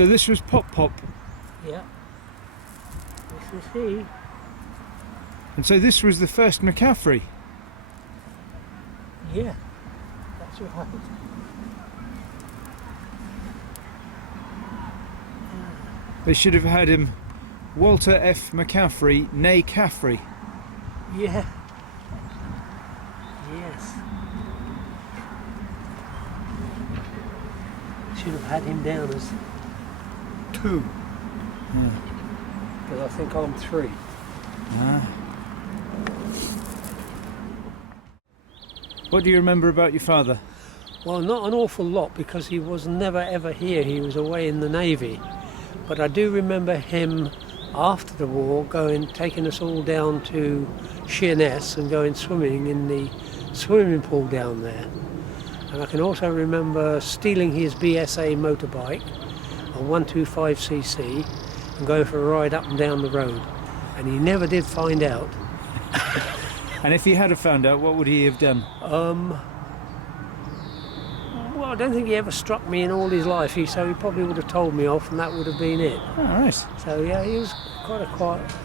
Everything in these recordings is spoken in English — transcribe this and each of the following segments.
So this was Pop Pop. Yeah. This is he. And so this was the first McCaffrey. Yeah, that's right. They should have had him Walter F McCaffrey, née Caffrey. Yeah. Yes. Should have had him down as 2. Yeah. But I think I'm 3. Ah. What do you remember about your father? Well, not an awful lot, because he was never ever here. He was away in the Navy. But I do remember him after the war taking us all down to Sheerness and going swimming in the swimming pool down there. And I can also remember stealing his BSA motorbike, a 125cc, and going for a ride up and down the road. And he never did find out. And if he had found out, what would he have done? Well, I don't think he ever struck me in all his life, so he probably would have told me off, and that would have been it. Oh, nice. So yeah, he was quite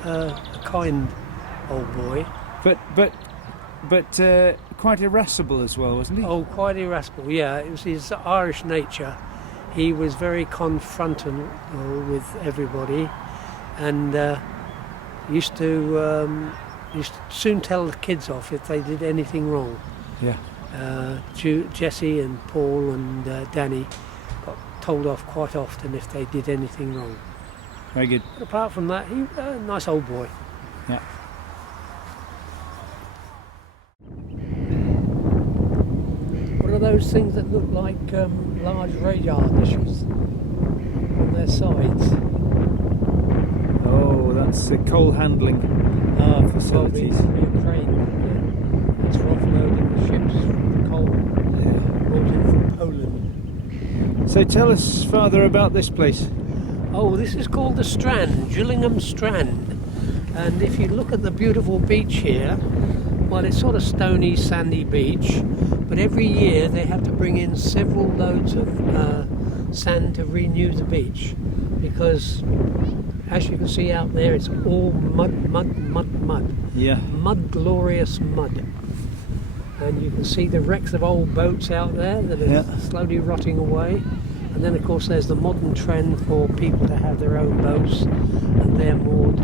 a kind old boy. But quite irascible as well, wasn't he? Oh, quite irascible. Yeah, it was his Irish nature. He was very confronting with everybody, and used to soon tell the kids off if they did anything wrong. Yeah. Jesse and Paul and Danny got told off quite often if they did anything wrong. Very good. But apart from that, he was a nice old boy. Yeah. What are those things that look like large radar dishes on their sides? Oh, that's coal handling facilities. Probably a crane. Yeah. It's for offloading the ships from the coal brought in from Poland. So tell us, Father, about this place. Oh, this is called the Strand, Gillingham Strand. And if you look at the beautiful beach here, well, it's sort of stony, sandy beach, but every year they have to bring in several loads of sand to renew the beach, because as you can see out there, it's all mud, mud, mud, mud. Yeah. Mud, glorious mud. And you can see the wrecks of old boats out there that are slowly rotting away. And then, of course, there's the modern trend for people to have their own boats, and they're moored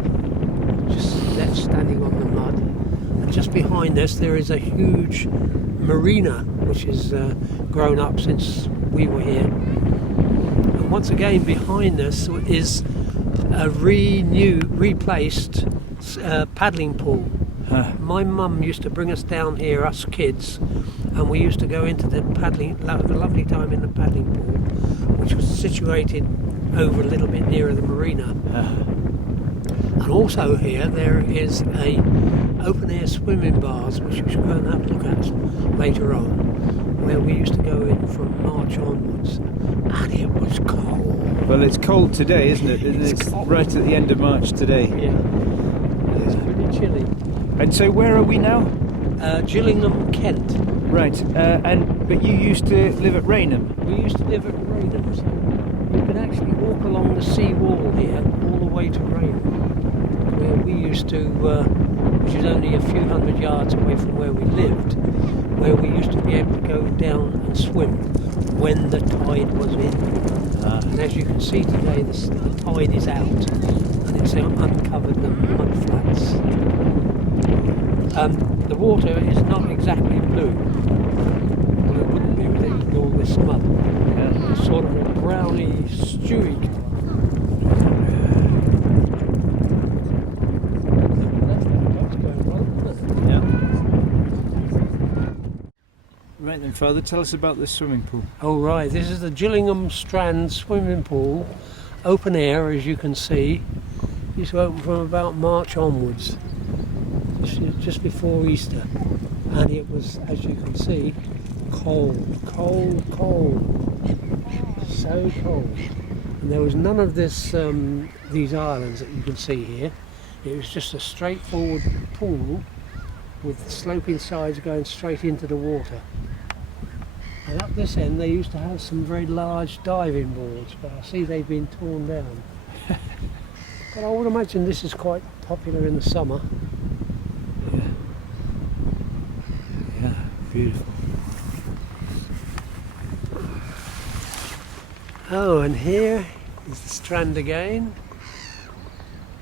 just left standing on the mud. And just behind us, there is a huge marina, which has grown up since we were here. And once again, behind us is a replaced paddling pool. My mum used to bring us down here, us kids, and we used to go into the paddling, have a lovely time in the paddling pool, which was situated over a little bit nearer the marina. And also here there is a open-air swimming bars, which we should go and have a look at later on, where we used to go in from March onwards, and it was cold. Well, it's cold today, isn't it? It's right at the end of March today. Yeah, it's pretty chilly. And so where are we now? Gillingham, Kent. Right, but you used to live at Rainham? We used to live at Rainham, so you could actually walk along the sea wall here all the way to Rainham, where we used to, which is only a few hundred yards away from where we lived, where we used to be able to go down and swim when the tide was in. And as you can see today, the tide is out, and it's uncovered the mud flats. The water is not exactly blue. Well, it wouldn't be with all this mud. It's sort of a browny, stewy colour. Right then, Father, tell us about this swimming pool. Oh right, this is the Gillingham Strand swimming pool, open air, as you can see. It used to open from about March onwards, just before Easter, and it was, as you can see, cold, cold, cold, so cold. And there was none of this, these islands that you can see here. It was just a straightforward pool with sloping sides going straight into the water. And up this end they used to have some very large diving boards, but I see they've been torn down. But I would imagine this is quite popular in the summer. Yeah. Yeah, beautiful. Oh, and here is the Strand again.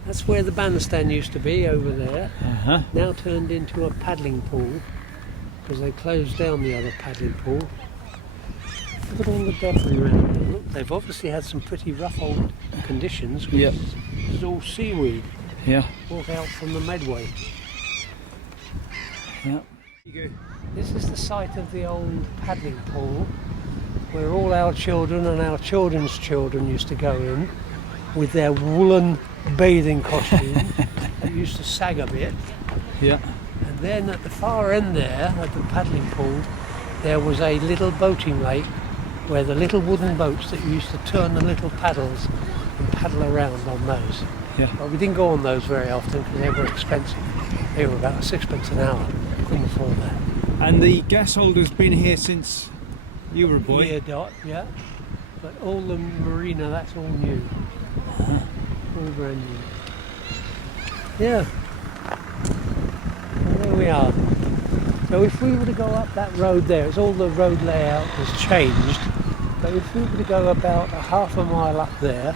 That's where the bandstand used to be, over there. Uh-huh. Now turned into a paddling pool, because they closed down the other paddling pool. Look at all the debris around there. Look, they've obviously had some pretty rough old conditions. Yep. This is all seaweed Yeah. brought out from the Medway. Yeah. You go. This is the site of the old paddling pool, where all our children and our children's children used to go in with their woolen bathing costume that used to sag a bit. Yeah. And then at the far end there, at the paddling pool, there was a little boating lake where the little wooden boats that you used to turn the little paddles and paddle around on those. Yeah. But we didn't go on those very often because they were expensive. They were about 6p an hour. Couldn't afford that. And the gas holder's been here since you were a boy. Yeah, Dot, yeah. But all the marina, that's all new. Uh-huh. All brand new. Yeah. Well, there we are. So if we were to go up that road there, it's all the road layout has changed. But if we were to go about a half a mile up there,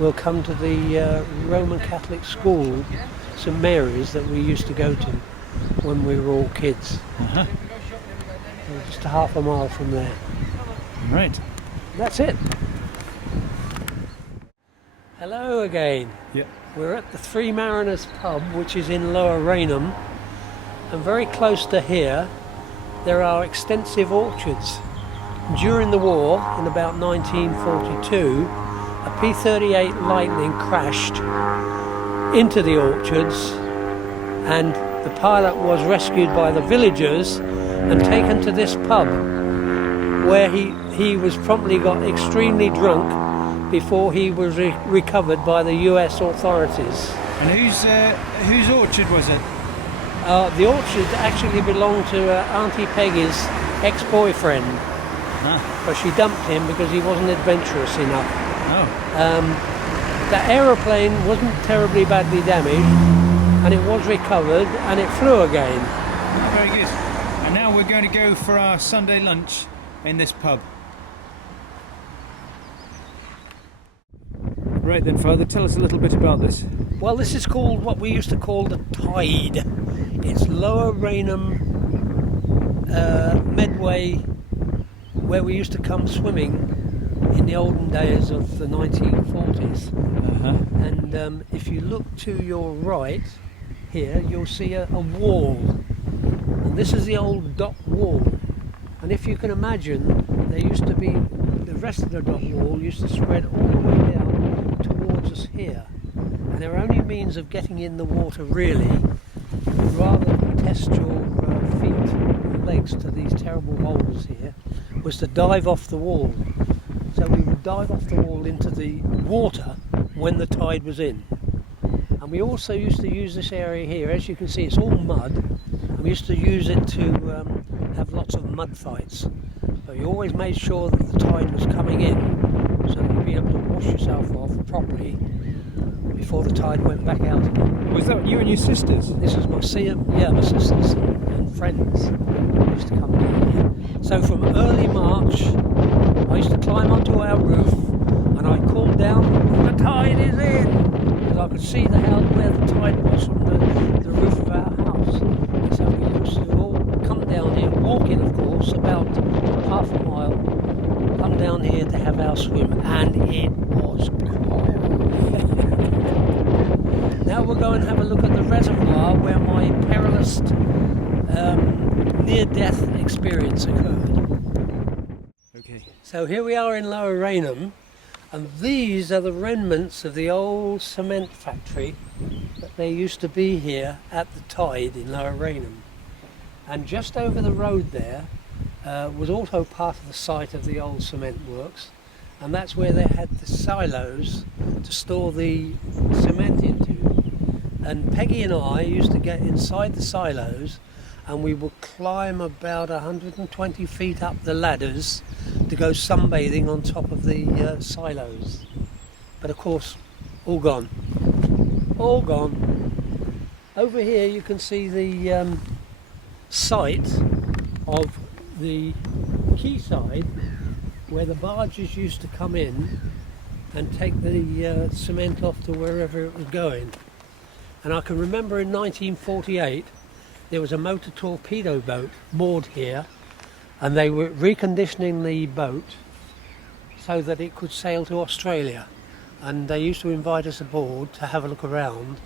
we'll come to the Roman Catholic school, St Mary's, that we used to go to when we were all kids. Uh-huh. So just a half a mile from there. Right. That's it. Hello again. Yep. We're at the Three Mariners pub, which is in Lower Rainham, and very close to here there are extensive orchards. During the war, in about 1942, a P-38 Lightning crashed into the orchards, and the pilot was rescued by the villagers and taken to this pub, where he was promptly got extremely drunk before he was recovered by the US authorities. And whose orchard was it? The orchard actually belonged to Auntie Peggy's ex-boyfriend, but she dumped him because he wasn't adventurous enough. Oh. The aeroplane wasn't terribly badly damaged, and it was recovered, and it flew again. Very good. And now we're going to go for our Sunday lunch in this pub. Right then, Father, tell us a little bit about this. Well, this is called what we used to call the Tide. It's Lower Rainham Medway, where we used to come swimming in the olden days of the 1940s. Uh-huh. And if you look to your right here, you'll see a wall. And this is the old dock wall. And if you can imagine, there used to be, the rest of the dock wall used to spread all the way down towards us here. And our only means of getting in the water really, rather than test your feet and legs to these terrible holes here, was to dive off the wall. So we would dive off the wall into the water when the tide was in. And we also used to use this area here, as you can see it's all mud, and we used to use it to have lots of mud fights. But you always made sure that the tide was coming in so that you'd be able to wash yourself off properly before the tide went back out again. Was that you and your sisters? This was my sisters and friends who used to come down here. So from early March, I used to climb onto our roof and I called down, "The tide is in!" because I could see where the tide was from the roof of our house. And so we used to all come down here, walk in of course, about half a mile, come down here to have our swim, and it was cold. Now we'll go and have a look at the reservoir where my perilous near-death experience occurred. Okay. So here we are in Lower Rainham, and these are the remnants of the old cement factory that there used to be here at the Tide in Lower Rainham. And just over the road there was also part of the site of the old cement works, and that's where they had the silos to store the cement into. And Peggy and I used to get inside the silos and we would climb about 120 feet up the ladders to go sunbathing on top of the silos. But of course, all gone. All gone. Over here you can see the site of the quayside where the barges used to come in and take the cement off to wherever it was going. And I can remember in 1948 there was a motor torpedo boat moored here, and they were reconditioning the boat so that it could sail to Australia, and they used to invite us aboard to have a look around.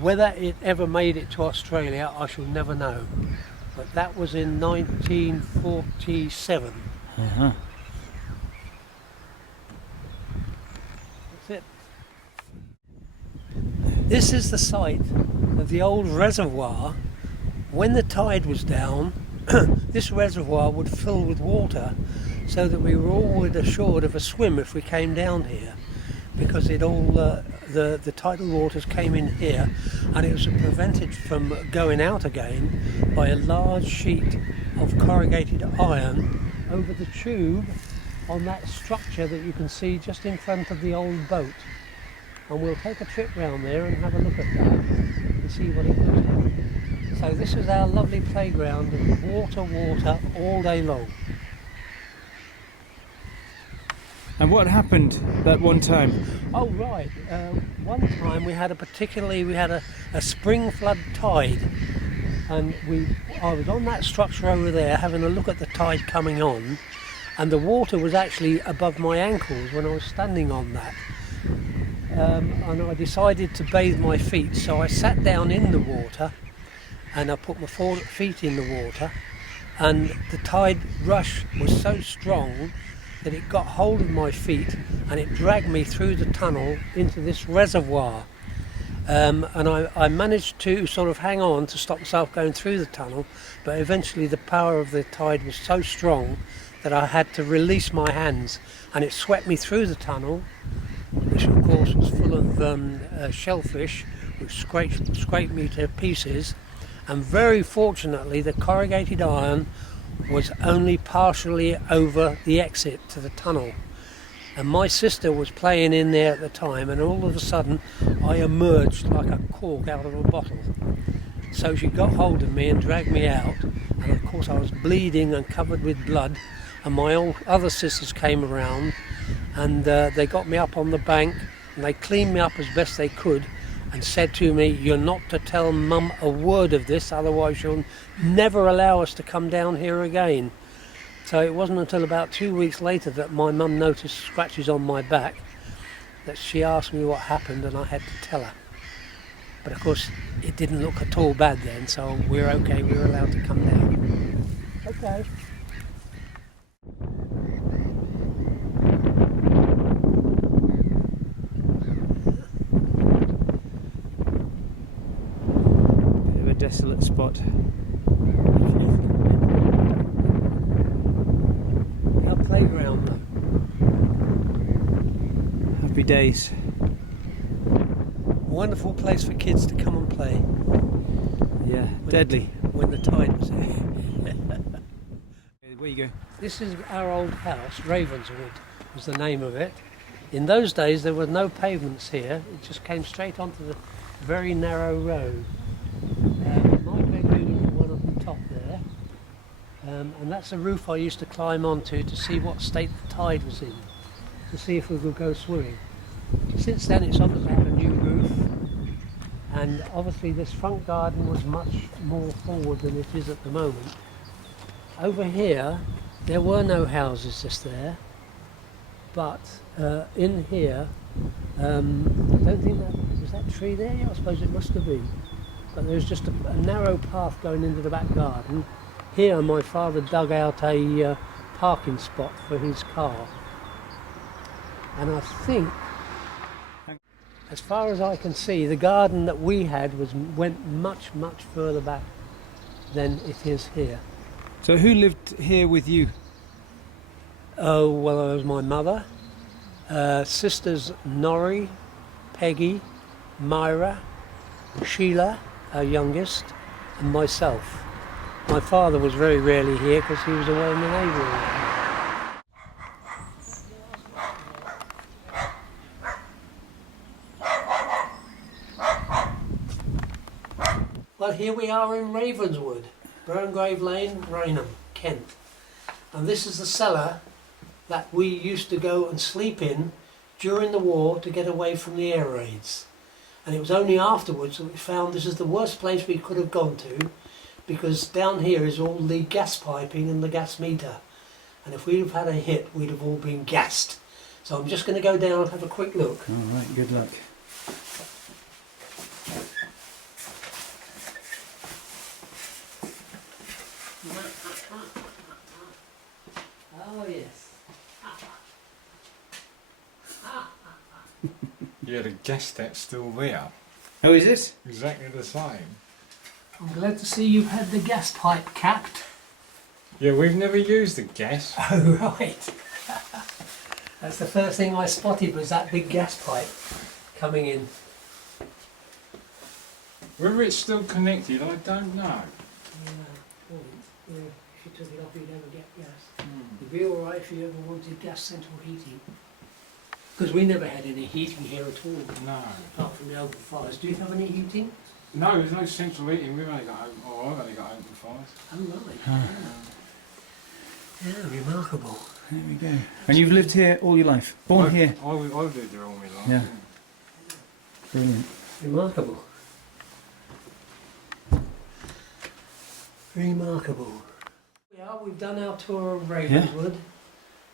Whether it ever made it to Australia I shall never know, but that was in 1947. Uh-huh. That's it. This is the site of the old reservoir. When the tide was down, this reservoir would fill with water, so that we were always assured of a swim if we came down here, because it all the tidal waters came in here, and it was prevented from going out again by a large sheet of corrugated iron over the tube on that structure that you can see just in front of the old boat. And we'll take a trip round there and have a look at that and see what it looks like. So this is our lovely playground of water all day long. And what happened that one time? Oh right, one time we had a spring flood tide, and I was on that structure over there having a look at the tide coming on, and the water was actually above my ankles when I was standing on that. And I decided to bathe my feet, so I sat down in the water and I put my feet in the water, and the tide rush was so strong that it got hold of my feet and it dragged me through the tunnel into this reservoir. And I managed to sort of hang on to stop myself going through the tunnel, but eventually the power of the tide was so strong that I had to release my hands, and it swept me through the tunnel, which of course was full of shellfish, which scraped me to pieces. And very fortunately the corrugated iron was only partially over the exit to the tunnel, and my sister was playing in there at the time, and all of a sudden I emerged like a cork out of a bottle. So she got hold of me and dragged me out, and of course I was bleeding and covered with blood, and my other sisters came around, and they got me up on the bank and they cleaned me up as best they could, and said to me, "You're not to tell Mum a word of this, otherwise she'll never allow us to come down here again." So it wasn't until about 2 weeks later that my mum noticed scratches on my back, that she asked me what happened, and I had to tell her. But of course it didn't look at all bad then, so we're okay, we were allowed to come down. Okay. Desolate spot. Our playground. Happy days. Wonderful place for kids to come and play. Yeah, deadly. When the tide was there. Where you go? This is our old house, Ravenswood was the name of it. In those days there were no pavements here, it just came straight onto the very narrow road. My bedroom is the one on the top there, and that's the roof I used to climb onto to see what state the tide was in, to see if we could go swimming. Since then it's obviously had a new roof, and obviously this front garden was much more forward than it is at the moment. Over here there were no houses just there, but in here, I don't think was that tree there? Yeah, I suppose it must have been. But there's just a narrow path going into the back garden. Here my father dug out a parking spot for his car. And I think, as far as I can see, the garden that we had went much, much further back than it is here. So who lived here with you? Oh, well, it was my mother, sisters Norrie, Peggy, Myra, Sheila, our youngest, and myself. My father was very rarely here because he was away in the Navy. Well, here we are in Ravenswood, Burngrave Lane, Rainham, Kent. And this is the cellar that we used to go and sleep in during the war to get away from the air raids. And it was only afterwards that we found this is the worst place we could have gone to, because down here is all the gas piping and the gas meter. And if we'd have had a hit, we'd have all been gassed. So I'm just going to go down and have a quick look. All right, good luck. Oh yes. Yeah, the gas step's still there. Oh, is it? Exactly the same. I'm glad to see you've had the gas pipe capped. Yeah, we've never used the gas. Oh right. That's the first thing I spotted, was that big gas pipe coming in. Whether it's still connected, I don't know. Yeah, if you took it off you'd never get gas. It'd be alright if you ever wanted gas central heating. Because we never had any heating here at all, No. apart from the open fires. Do you have any heating? No, there's no central heating. We've only got open, or I've only got open fires. Oh right. Yeah, remarkable. There we go. And you've lived here all your life? Born here? I've lived here all my life. Yeah. Brilliant. Remarkable. Remarkable. Yeah, we've done our tour of Ravenswood,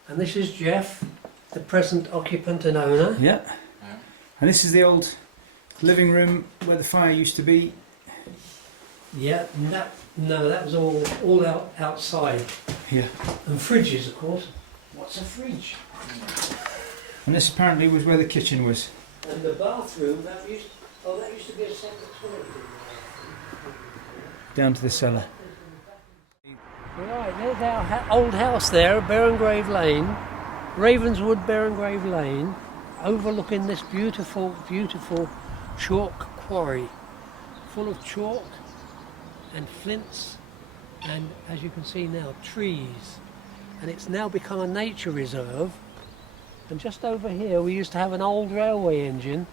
and this is Jeff, the present occupant and owner. Yeah. Yeah. And this is the old living room where the fire used to be. Yeah, that was all outside. Yeah. And fridges, of course. What's a fridge? And this apparently was where the kitchen was. And the bathroom, that used to be a separate toilet. Down to the cellar. Right, there's our old house there, Burngrave Lane, Ravenswood Burngrave Lane, overlooking this beautiful, beautiful chalk quarry, full of chalk and flints, and as you can see now, trees. And it's now become a nature reserve. And just over here we used to have an old railway engine,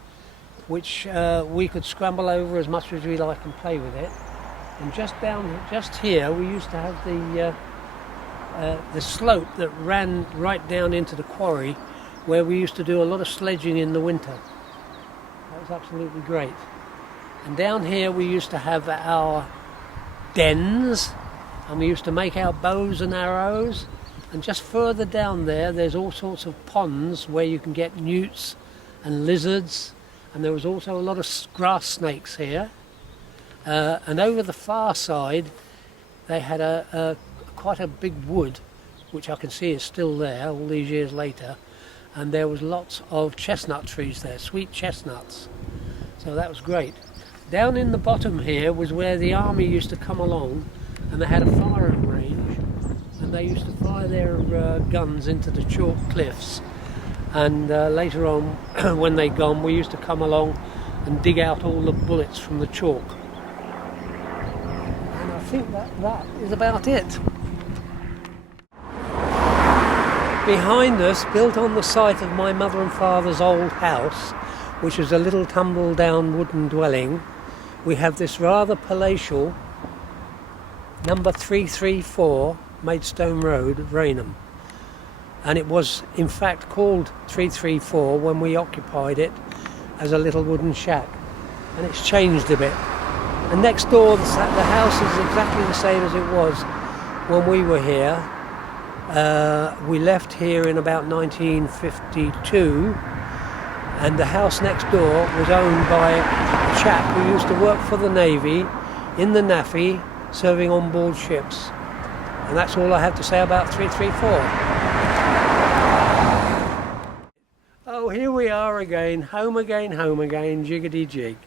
which we could scramble over as much as we like and play with it. And just here, we used to have the slope that ran right down into the quarry, where we used to do a lot of sledging in the winter. That was absolutely great. And down here, we used to have our dens, and we used to make our bows and arrows. And just further down there, there's all sorts of ponds where you can get newts and lizards, and there was also a lot of grass snakes here. And over the far side, they had quite a big wood, which I can see is still there all these years later. And there was lots of chestnut trees there, sweet chestnuts. So that was great. Down in the bottom here was where the army used to come along, and they had a firing range, and they used to fire their guns into the chalk cliffs. And later on, when they'd gone, we used to come along and dig out all the bullets from the chalk. I think that is about it. Behind us, built on the site of my mother and father's old house, which was a little tumble-down wooden dwelling, we have this rather palatial number 334 Maidstone Road, Rainham. And it was in fact called 334 when we occupied it as a little wooden shack, and it's changed a bit. And next door, the house is exactly the same as it was when we were here. We left here in about 1952, and the house next door was owned by a chap who used to work for the Navy in the NAFI, serving on board ships. And that's all I have to say about 334. Oh, here we are again, home again, jiggity jig.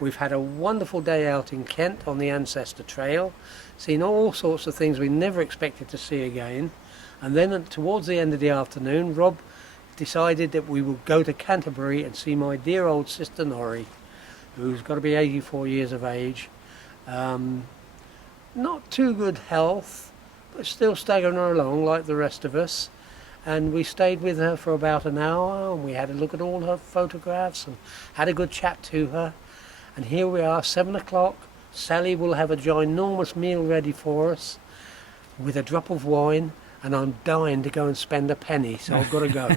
We've had a wonderful day out in Kent on the Ancestor Trail, seen all sorts of things we never expected to see again. And then towards the end of the afternoon, Rob decided that we would go to Canterbury and see my dear old sister Norrie, who's got to be 84 years of age. not too good health, but still staggering her along like the rest of us. And we stayed with her for about an hour, and we had a look at all her photographs and had a good chat to her. And here we are, 7 o'clock. Sally will have a ginormous meal ready for us with a drop of wine, and I'm dying to go and spend a penny, so I've got to go.